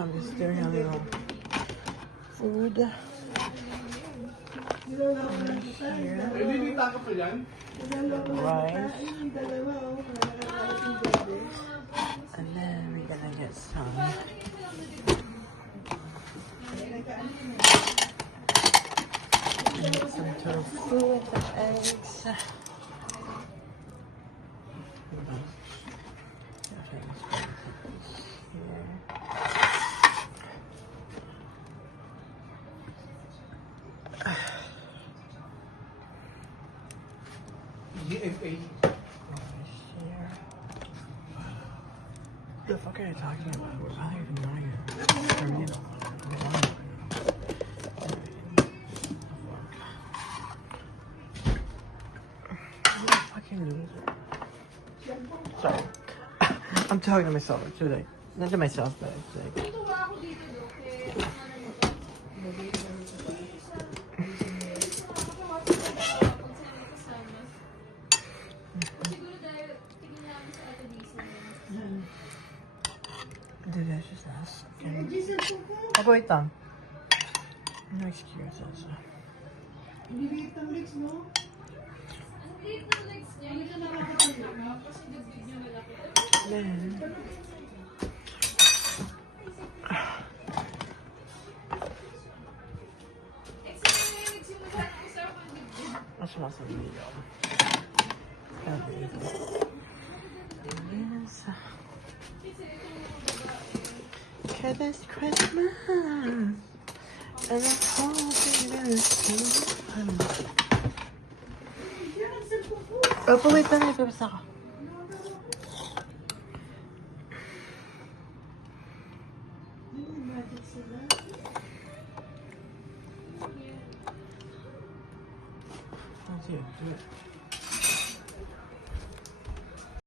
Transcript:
some mysterious little food. Rice. And then we're gonna get some tofu with the eggs. The fuck are you talking about? I don't even know you. Fucking loser. Sorry. I'm talking to myself today. Not to myself, but like. Deliciousness. Oh, wait lang. No excuses. Then, that's not some video. Yes. Okay, this Christmas. And I hope it is fun. Opo, wait lang. Nagbabasa ako. Let's see.